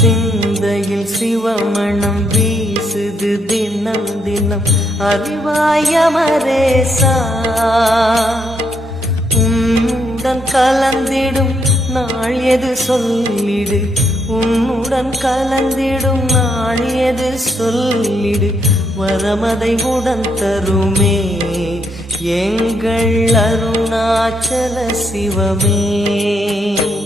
சிந்தையில் சிவமணம் வீசுது தினம் தினம் அறிவாயமரேசா உன்னுடன் கலந்திடும் நாள் எது சொல்லிடு உன்னுடன் கலந்திடும் நாள் எது சொல்லிடு வரமதை உடன் தருமே எங்கள் அருணாச்சல சிவமே.